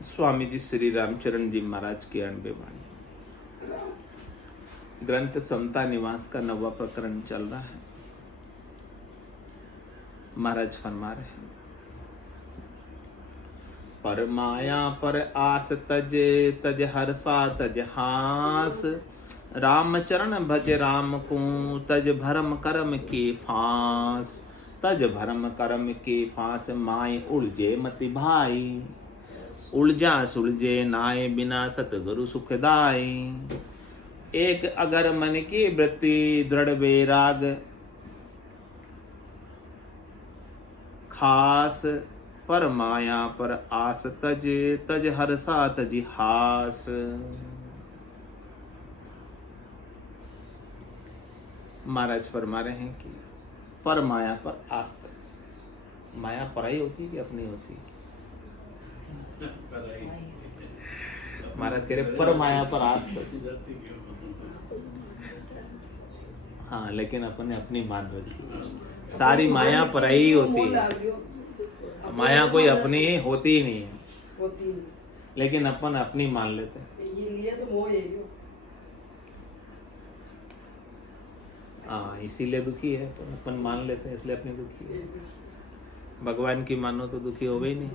स्वामी जी श्री रामचरण जी महाराज की अणबे वाणी। ग्रंथ समता निवास का 9वां प्रकरण चल रहा है। महाराज फरमा रहे हैं, पर माया पर आस तज तज हर्षा तज हास, राम चरण भज राम को तज भरम करम के फांस। तज भरम करम के फांस, माय उलझे मति भाई, उलझा सुलझे नाय बिना सतगुरु सुखदाय। एक अगर मन की वृत्ति दृढ़ वैराग खास, पर माया पर आस तज तज हर्षा तज हास। महाराज फरमा रहे हैं कि पर माया पर आस तज। माया पराई होती है कि अपनी होती है? महाराज कह रहे पर माया पर आस तज। हाँ, लेकिन अपने अपनी मान रखी। सारी माया पराई ही होती है, माया कोई अपनी होती ही नहीं है, लेकिन अपन अपनी मान लेते हैं। हाँ, इसीलिए दुखी है, पर अपन मान लेते हैं इसलिए अपनी दुखी है। भगवान की मानो तो दुखी हो गई नहीं,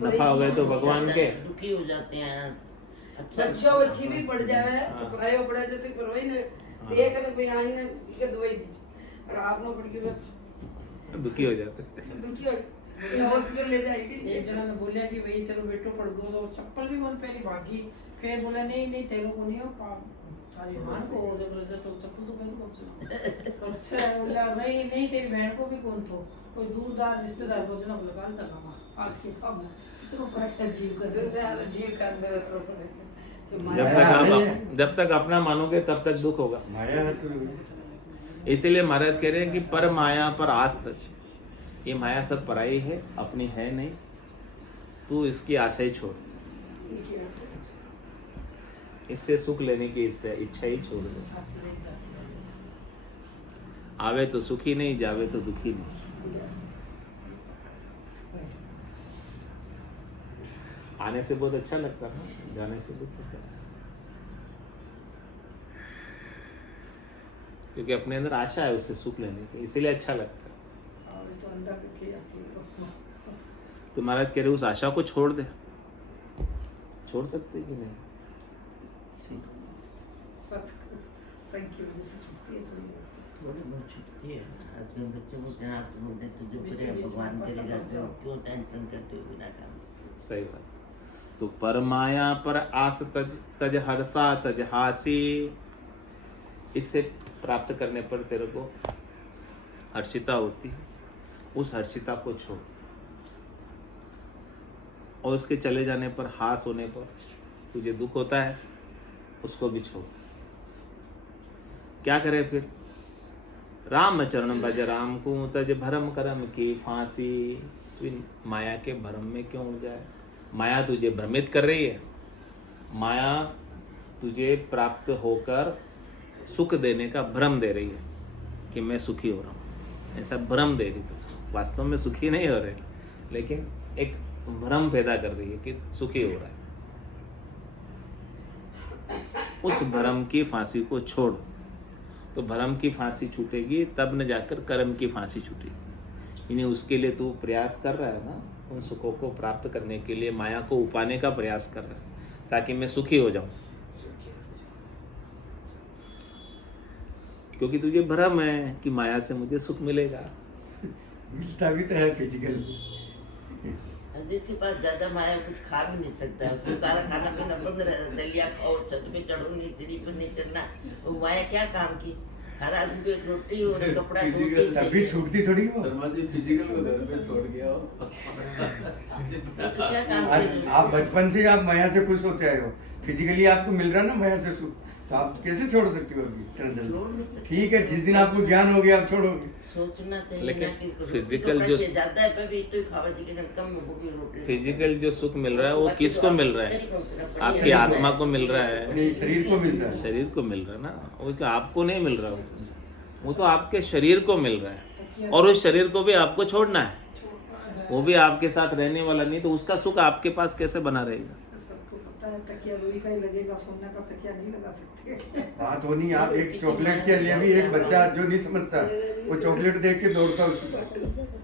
नफा हो गए तो भगवान के दुखी हो जाते हैं। अच्छा बच्ची भी पड़ जावे तो पढ़ाई पढ़ा जाते पर वही ना देख ना भाई आई ना के दवाई दी और आप ना पड़ के दुखी हो जाते दुखी हो हॉस्पिटल ले जाएगी। एक जना ने बोलिया कि भाई तेरो बेटो पड़ गयो तो चप्पल भी कौन पहनी भागी। फिर बोला नहीं नहीं तेरो को नहीं हो सारी मां को जबरदस्त तो चप्पल तो पहन कब से अच्छा बोला नहीं नहीं तेरी बहन को भी कौन तो कोई दूरदार रिश्तेदार को जना लगा सका आज के कब तो बड़ा जीव कर जीव कर मेरा तो पड़ेगा। जब तक अपना मानोगे तब तक दुख होगा। इसीलिए महाराज कह रहे हैं कि पर माया पर आस तज। ये माया सब पराई है, अपनी है नहीं। तू इसकी आशा ही छोड़, इससे सुख लेने की इच्छा ही छोड़ दे। आवे तो सुखी नहीं, जावे तो दुखी नहीं। आने से बहुत अच्छा लगता है, जाने से दुख होता है, क्योंकि अपने अंदर आशा है उससे सुख लेने की, इसीलिए अच्छा लगता है। तो महाराज कह रहे उस आशा को छोड़ दे। छोड़ सकते कि नहीं? थोड़ी बहुत छुट्टी है। आजकल बच्चे बोलते हैं आप तो जो करे भगवान करेगा, तो क्यों टेंशन करते हो बिना काम। सही बात। तो पर माया पर आस तज तज हर्षा तज हासी। इससे प्राप्त करने पर तेरे को हर्षिता होती है, उस हर्षिता को छोड़। और उसके चले जाने पर, हास होने पर तुझे दुख होता है, उसको भी छोड़। क्या करे फिर? राम चरण भज राम को तज भरम करम की फांसी। तू माया के भ्रम में क्यों उड़ जाए? माया तुझे भ्रमित कर रही है, माया तुझे प्राप्त होकर सुख देने का भ्रम दे रही है कि मैं सुखी हो रहा हूँ। ऐसा भ्रम दे रही है, वास्तव में सुखी नहीं हो रहे, लेकिन एक भ्रम पैदा कर रही है कि सुखी हो रहा है। उस भ्रम की फांसी को छोड़, तो भ्रम की फांसी छूटेगी, तब न जाकर कर्म की फांसी छूटेगी। यानी उसके लिए तू प्रयास कर रहा है ना, उन सुखों को प्राप्त करने के लिए माया को उपाने का प्रयास कर रहा है, ताकि मैं सुखी हो जाऊं। क्योंकि तुझे भ्रम है कि माया से मुझे सुख मिलेगा। मिलता भी तो है फिजिकल। जिसके पास ज्यादा माया कुछ खा भी नहीं सकता, उसमें सारा खाना पीना बंद रहता। दलिया खाओ, छत पे चढ़ो नहीं, सीढ़ी पर नहीं चढ़ना, वो माया क्या काम की? हर आदमी को एक रोटी और एक कपड़ा तभी छूटती थोड़ी वो। फिजिकल को घर पे छोड़ गया हो। तो क्या काम की? आप बचपन से आप माया से खुश होते आए हो, फिजिकली आपको मिल रहा है ना माया से सुख, तो आप कैसे छोड़ सकते हो अभी? छोड़ नहीं सकते। ठीक है, जिस दिन आपको ज्ञान हो गया आप छोड़ोगे। सोचना चाहिए लेकिन ना कि फिजिकल जो ज्यादा है पे भी तो खावा जी के कम होगी रोटी। फिजिकल जो सुख मिल रहा है वो किसको मिल रहा है? आपकी आत्मा को मिल रहा है, अपने शरीर को मिलता है। शरीर को मिल रहा है ना, वो तो आपको नहीं मिल रहा। वो तो आपके शरीर को मिल रहा है, और उस शरीर को भी आपको छोड़ना है। वो भी आपके साथ रहने वाला नहीं, तो उसका सुख आपके पास कैसे बना रहेगा? सबको पता है तकिया रुई का ही लगेगा, सोने का तकिया नहीं लगा सकते। बात हो नहीं, आप एक चॉकलेट के लिए भी एक बच्चा जो नहीं समझता वो चॉकलेट देख के दौड़ता है उसके पास,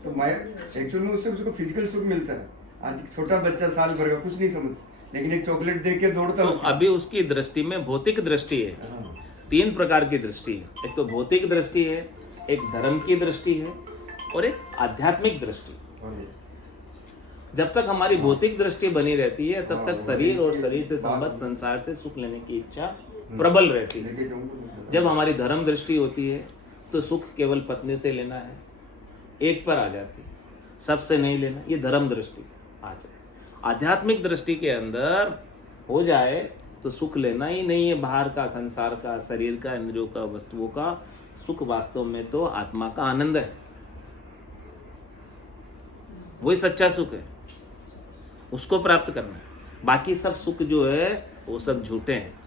तो मैं एक्चुअल में उससे उसको फिजिकल सुख मिलता है। आज छोटा बच्चा साल भर का कुछ नहीं समझता, लेकिन एक चॉकलेट देख के दौड़ता तो है उसको। अभी उसकी दृष्टि में भौतिक दृष्टि है। हाँ। 3 प्रकार की दृष्टि है, एक तो भौतिक दृष्टि है, एक धर्म की दृष्टि है और एक आध्यात्मिक दृष्टि। जब तक हमारी भौतिक दृष्टि बनी रहती है तब तक शरीर और शरीर से संबद्ध संसार से सुख लेने की इच्छा प्रबल रहती है। जब हमारी धर्म दृष्टि होती है तो सुख केवल पत्नी से लेना है, एक पर आ जाती है, सबसे नहीं लेना, ये धर्म दृष्टि आ जाए। आध्यात्मिक दृष्टि के अंदर हो जाए तो सुख लेना ही नहीं है, बाहर का, संसार का, शरीर का, इंद्रियों का, वस्तुओं का सुख। वास्तव में तो आत्मा का आनंद है, वही सच्चा सुख है, उसको प्राप्त करना है। बाकी सब सुख जो है वो सब झूठे हैं।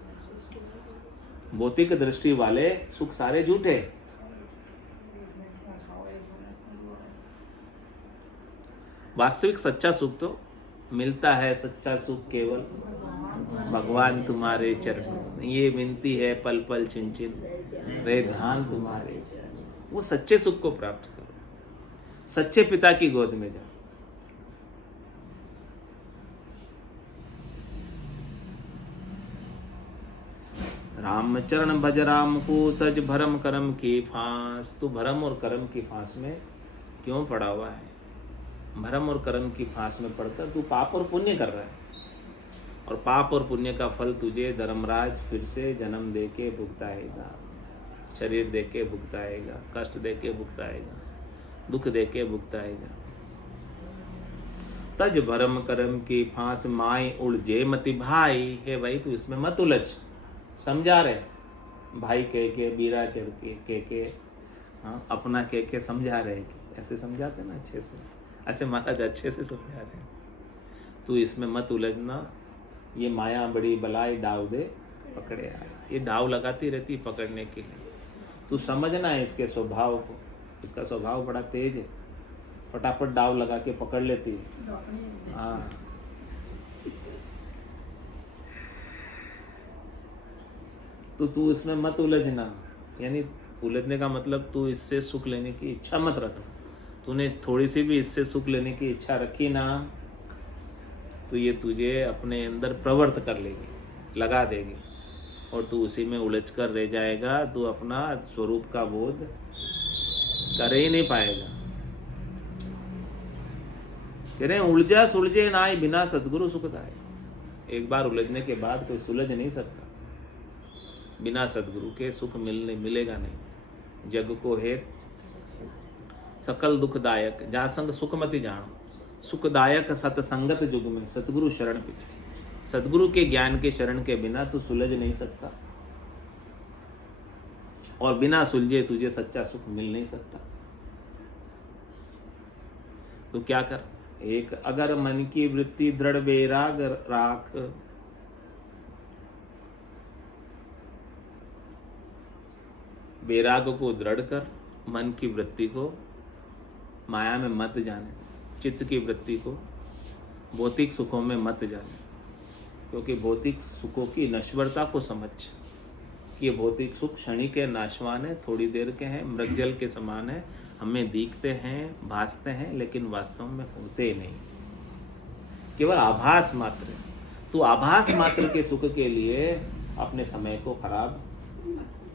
भौतिक दृष्टि वाले सुख सारे झूठे हैं। वास्तविक सच्चा सुख तो मिलता है, सच्चा सुख केवल भगवान तुम्हारे चरणों, ये विनती है पल पल छिन छिन रे ध्यान तुम्हारे। वो सच्चे सुख को प्राप्त करो, सच्चे पिता की गोद में जाओ। राम चरण भज राम को तज भरम करम की फांस। तू भरम और कर्म की फांस में क्यों पड़ा हुआ है? भरम और कर्म की फांस में पड़कर तू पाप और पुण्य कर रहा है, और पाप और पुण्य का फल तुझे धर्मराज फिर से जन्म दे के भुगताएगा, शरीर दे के भुगताएगा, कष्ट दे के भुगताएगा, दुख दे के भुगताएगा। तज भरम कर्म की फांस माई उलझे मति भाई। हे भाई तू इसमें मत उलझ। समझा रहे भाई के बीरा के हाँ, अपना के समझा रहे कि ऐसे समझाते ना अच्छे से, ऐसे महाराज अच्छे से समझा रहे हैं। तू इसमें मत उलझना, ये माया बड़ी बलाई डाव दे पकड़े आए। ये डाव लगाती रहती पकड़ने के लिए। तू समझना है इसके स्वभाव को, इसका स्वभाव बड़ा तेज है, फटाफट डाव लगा के पकड़ लेती है। हाँ, तो तू इसमें मत उलझना। यानी उलझने का मतलब तू इससे सुख लेने की इच्छा मत रखना। तूने थोड़ी सी भी इससे सुख लेने की इच्छा रखी ना, तो ये तुझे अपने अंदर प्रवृत्त कर लेगी, लगा देगी, और तू उसी में उलझ कर रह जाएगा। तू अपना स्वरूप का बोध कर ही नहीं पाएगा। कह रहे उलझा सुलझे ना ही बिना सदगुरु सुखदाय। एक बार उलझने के बाद कोई सुलझ नहीं सकता, बिना सदगुरु के सुख मिलेगा नहीं। जग को हेत सकल दुखदायक, जा संग सुखमति जानो। सुखदायक सतसंगत जुग में सतगुरु शरण पिट। सदगुरु के ज्ञान के शरण के बिना तू सुलझ नहीं सकता, और बिना सुलझे तुझे सच्चा सुख मिल नहीं सकता। तो क्या कर, एक अगर मन की वृत्ति दृढ़ बेराग राख। बेराग को दृढ़ कर, मन की वृत्ति को माया में मत जाने, चित्त की वृत्ति को भौतिक सुखों में मत जाने। क्योंकि भौतिक सुखों की नश्वरता को समझ कि ये भौतिक सुख क्षणिक है, नाशवान है, थोड़ी देर के हैं, मृगजल के समान है, हमें दिखते हैं, भासते हैं, लेकिन वास्तव में होते नहीं, केवल आभास मात्र है। तो आभास मात्र के सुख के लिए अपने समय को खराब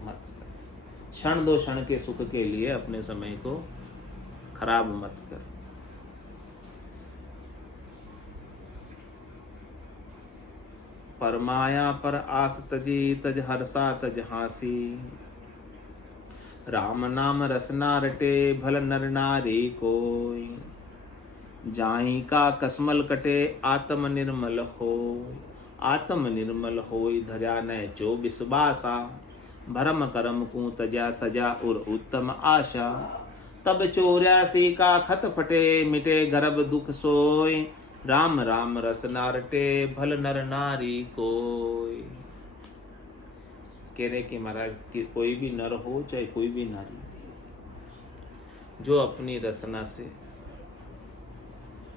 मत कर। क्षण दो क्षण के सुख के लिए अपने समय को खराब मत कर। परमाया पर आस तजी, तज हर्षा तज हासी। राम नाम रसना रटे, भल नर नारी कोई। जाहि का कसमल कटे, आत्म निर्मल हो। आत्म निर्मल होई, धर्या न चो विश्वासा। भरम करम को तजा सजा और उत्तम आशा। तब 84 का खत फटे, मिटे गर्भ दुख सोय। राम राम रस नारटे, भल नर नारी कोई। कह रहे कि महाराज कि कोई भी नर हो चाहे कोई भी नारी, जो अपनी रसना से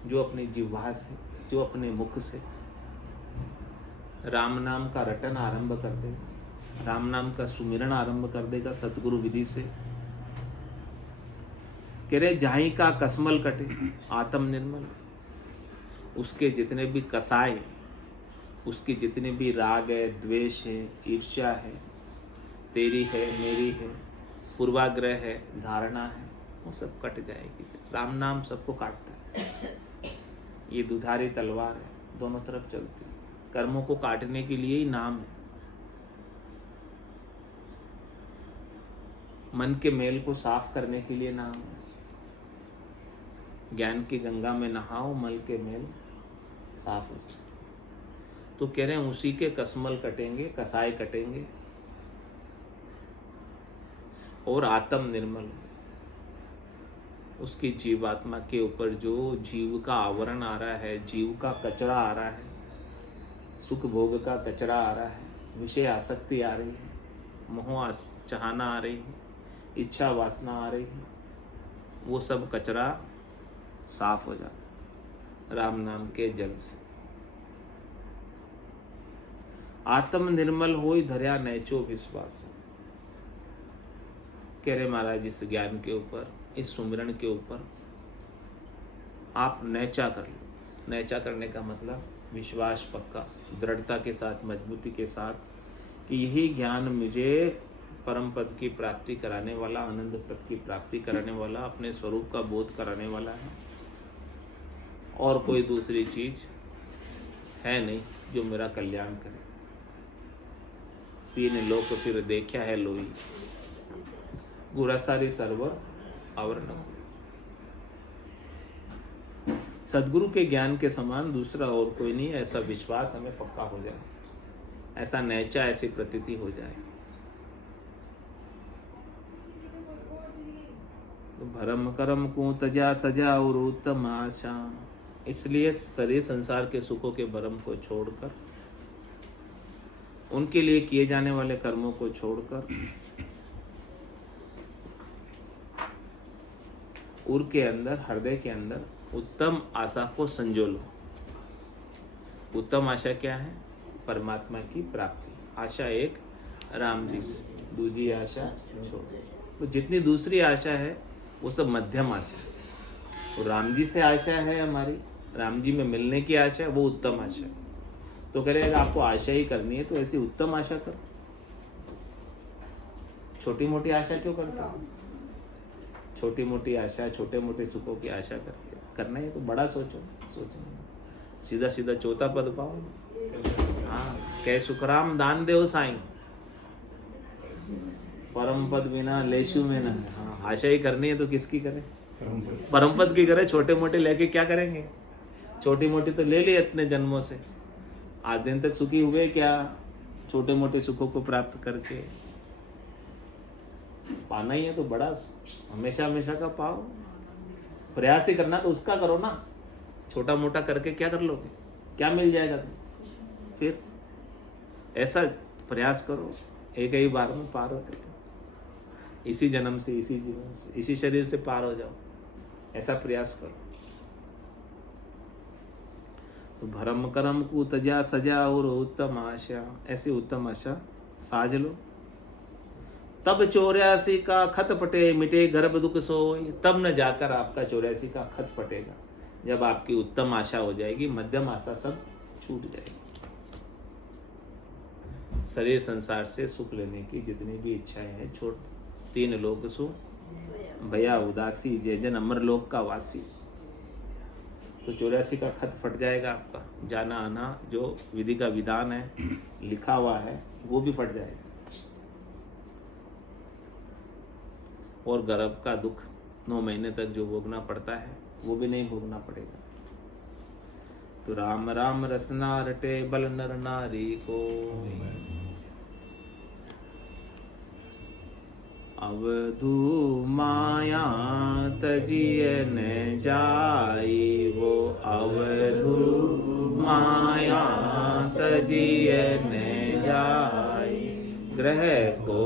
जो अपनी जिह्वा से, जो अपने मुख से राम नाम का रटन आरंभ कर देगा, राम नाम का सुमिरन आरंभ कर देगा सतगुरु विधि से, कह रहे जाही का कसमल कटे आत्म निर्मल, उसके जितने भी कसाय, उसकी जितने भी राग है, द्वेष है, ईर्ष्या है, तेरी है, मेरी है, पूर्वाग्रह है, धारणा है, वो सब कट जाएगी। राम नाम सबको काटता है। ये दुधारी तलवार है, दोनों तरफ चलती है। कर्मों को काटने के लिए ही नाम है। मन के मेल को साफ करने के लिए नाम है। ज्ञान की गंगा में नहाओ, मल के मेल साफ हो जाए। तो कह रहे हैं उसी के कसमल कटेंगे, कसाय कटेंगे और आत्म निर्मल, उसकी जीवात्मा के ऊपर जो जीव का आवरण आ रहा है, जीव का कचरा आ रहा है, सुख भोग का कचरा आ रहा है, विषय आसक्ति आ रही है, मोह चाहना आ रही है, इच्छा वासना आ रही है, वो सब कचरा साफ हो जाता राम नाम के जल से। आत्म निर्मल होई धर्या नैचो विश्वास। कह रहे महाराज इस ज्ञान के ऊपर, इस सुमिरन के ऊपर आप नैचा कर लो। नैचा करने का मतलब विश्वास पक्का, दृढ़ता के साथ, मजबूती के साथ कि यही ज्ञान मुझे परम पद की प्राप्ति कराने वाला, आनंद पद की प्राप्ति कराने वाला, अपने स्वरूप का बोध कराने वाला है, और कोई दूसरी चीज है नहीं जो मेरा कल्याण करे। तीन लोक फिर देखा है लोई, गुरासारी सरवर आवरण। सदगुरु के ज्ञान के समान दूसरा और कोई नहीं, ऐसा विश्वास हमें पक्का हो जाए, ऐसा नैचा, ऐसी प्रतीति हो जाए। तो भरम करम को तजा सजा और उत्तम आशा। इसलिए शरीर संसार के सुखों के भरम को छोड़कर, उनके लिए किए जाने वाले कर्मों को छोड़कर उर के अंदर, हृदय के अंदर उत्तम आशा को संजो लो। उत्तम आशा क्या है? परमात्मा की प्राप्ति। आशा एक राम जी से, दूसरी आशा छोड़। तो जितनी दूसरी आशा है वो सब मध्यम आशा है। तो राम जी से आशा है हमारी, राम जी में मिलने की आशा है, वो उत्तम आशा है। तो कह रहे आपको आशा ही करनी है तो ऐसी उत्तम आशा करो। छोटी मोटी आशा क्यों करते हो? छोटी मोटी आशा, छोटे मोटे सुखों की आशा करके करना है तो बड़ा सोचो। सीधा सीधा चौथा पद पाओ। हाँ, कह सुखराम दान दे साईं, परम पद बिना लेशु में ना। हाँ, आशा ही करनी है तो किसकी करें? परम पद की करें। छोटे मोटे लेके क्या करेंगे? छोटी मोटी तो ले ली इतने जन्मों से, आज दिन तक सुखी हुए क्या? छोटे मोटे सुखों को प्राप्त करके पाना ही है तो बड़ा हमेशा हमेशा का पाओ। प्रयास ही करना तो उसका करो ना। छोटा मोटा करके क्या कर लोगे? क्या मिल जाएगा तुम? फिर ऐसा प्रयास करो एक ही बार में पार हो जाओ। इसी जन्म से, इसी जीवन से, इसी शरीर से पार हो जाओ। ऐसा प्रयास करो। तो भरम करम को तजा सजा और उत्तम आशा, ऐसी उत्तम आशा साज लो। तब 84 का खत पटे, मिटे गर्भ दुख सोई। तब न जाकर आपका 84 का खत पटेगा, जब आपकी उत्तम आशा हो जाएगी, मध्यम आशा सब छूट जाएगी। शरीर संसार से सुख लेने की जितनी भी इच्छाएं हैं छोड़। 3 लोक सुख, भया उदासी, जय जन अमर लोक का वासी। तो 84 का खत फट जाएगा आपका। जाना आना जो विधि का विधान है, लिखा हुआ है, वो भी फट जाएगा। और गर्भ का दुख 9 महीने तक जो भोगना पड़ता है वो भी नहीं भोगना पड़ेगा। तो राम राम रसना रटे बल नर नारी को। अवधू माया तजिए न जाई, वो अवधू माया तजिए न जाई। ग्रह को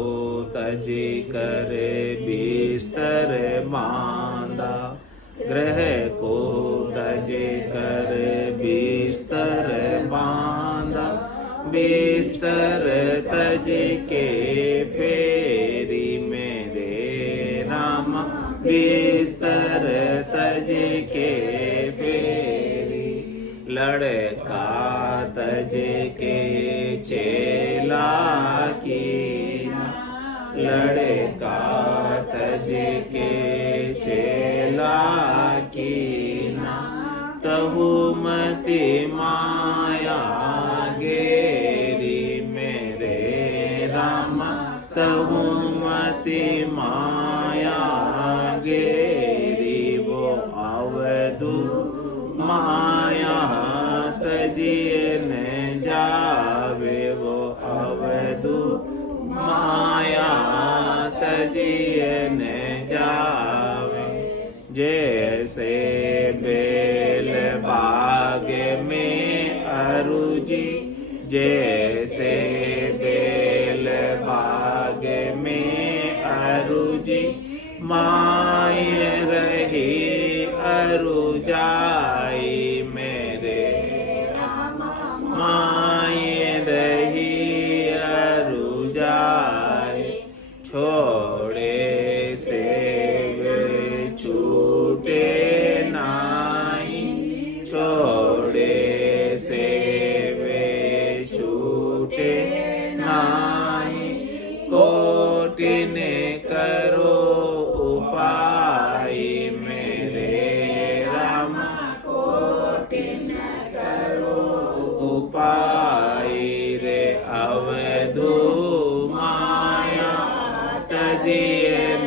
तजी करे बिस्तर बांधा, ग्रह को तजे कर बिस्तर बांधा, बिस्तर तज के फेरी मेरे रामा, बिस्तर तज के फेरी। लड़का तज के चेला की, लड़का तज के चेला की ना, तहु मति माया गेरी मेरे रामा, तहु मति माया गेरी। वो अवधू माया तजिए न जावे, वो अवधू माया तजिए न जावे। जैसे बेल बाग में अरुजी, जैसे बेल बाग में अरुजी, माय रही अरुजाई मेरे रामा, माय रही अरुजाई। छोड़े से छूटे नाई, छोड़े से वे छूटे नाई। कोटिन करो उपाय मेरे रामा, कोटिन करो उपाय रे। अवधू माया तजिए न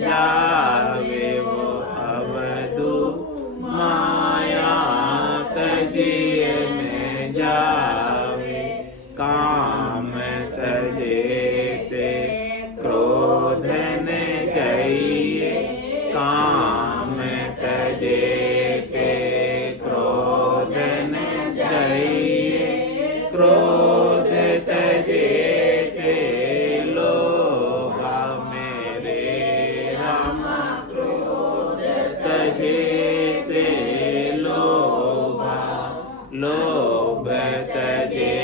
जावे, वो अवधू माया तजिए न जावे। काम तजे ते क्रोध न जाइए, काम तजे ते क्रोध न जाइए। क्रोध तजे ते लोभा मेरे रामा, क्रोध तजे ते लोभा। लोभ तजे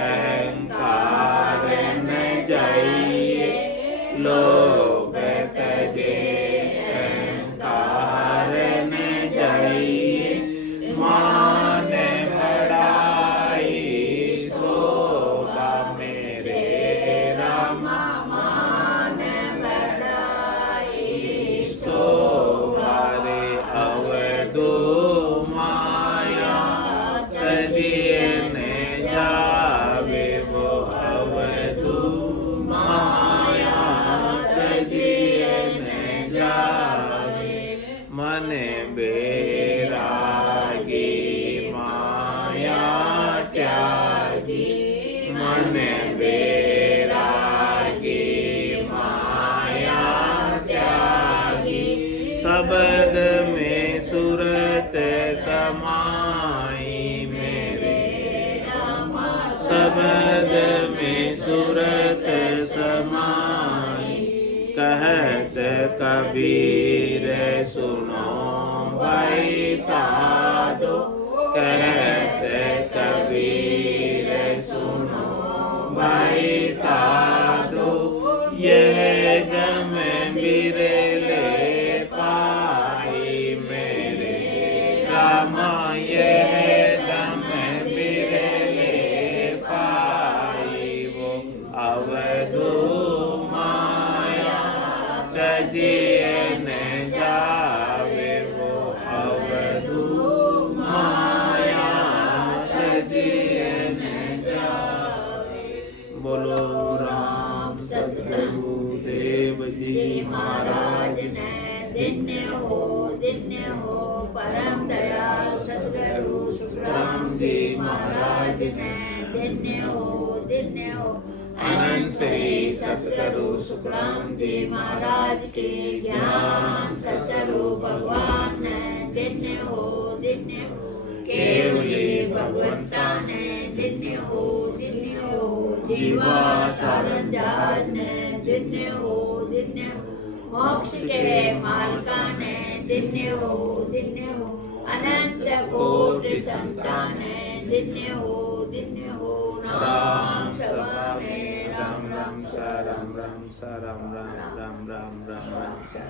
अहंकार न जाइए, लोभ तजे अहंकार न जाइए। मान बढ़ाई शोभा मेरे रामा, मान बढ़ाई शोभा रे। अवधू माया तजिए न जावे, वो अवधू माया तजिए न जावे। मन बेरागी माया त्यागी, मन बेरागी माया त्यागी। शब्द में सूरत समाई मेरे रामा, शब्द में सूरत समाई। कहत कबीर सुनो भाई साधो, कहत कबीर सुनो भाई साधो। यह गम बिरले पाई मेरे रामा, यह गम बिरले पाई। वो अवधू माया तजिए न जावे, वो अवधू माया तजिए न जावे। बोलो राम सतगुरु देव जी महाराज ने। धन्य हो परम दयाल सतगुरु सुखराम जी महाराज ने। धन्य हो अनंत श्री सतगुरु सुखराम जी महाराज के ज्ञान सतस्वरूप भगवान ने। धन्य हो केवली भगवंता ने। धन्य हो जीवा तारण जहाज ने। धन्य हो मोक्ष के मालिका ने। धन्य हो अनंत कोटि संतान धन्य हो राम सभा में राम राम सा राम राम सा राम राम राम राम राम राम सा